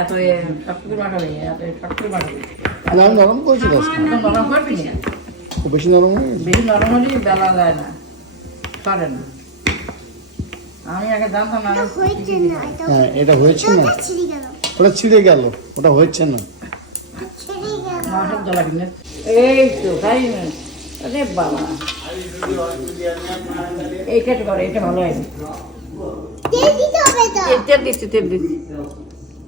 এত ঠাকুর বাঁকা হয়ে এত ঠাকুর বাঁকা হয়ে নরম করেছিল নরম করবি বেশি নরম হয়ে বেশি নরম হলে বেলা যায় না সরে না আমি আগে জানতাম না এটা হয়েছে না এটা হয়েছে না ওটা ছিঁড়ে গেল ওটা হয়েছে না এই তো তাই না আরে বাবা এইটা ভালো হয়েছে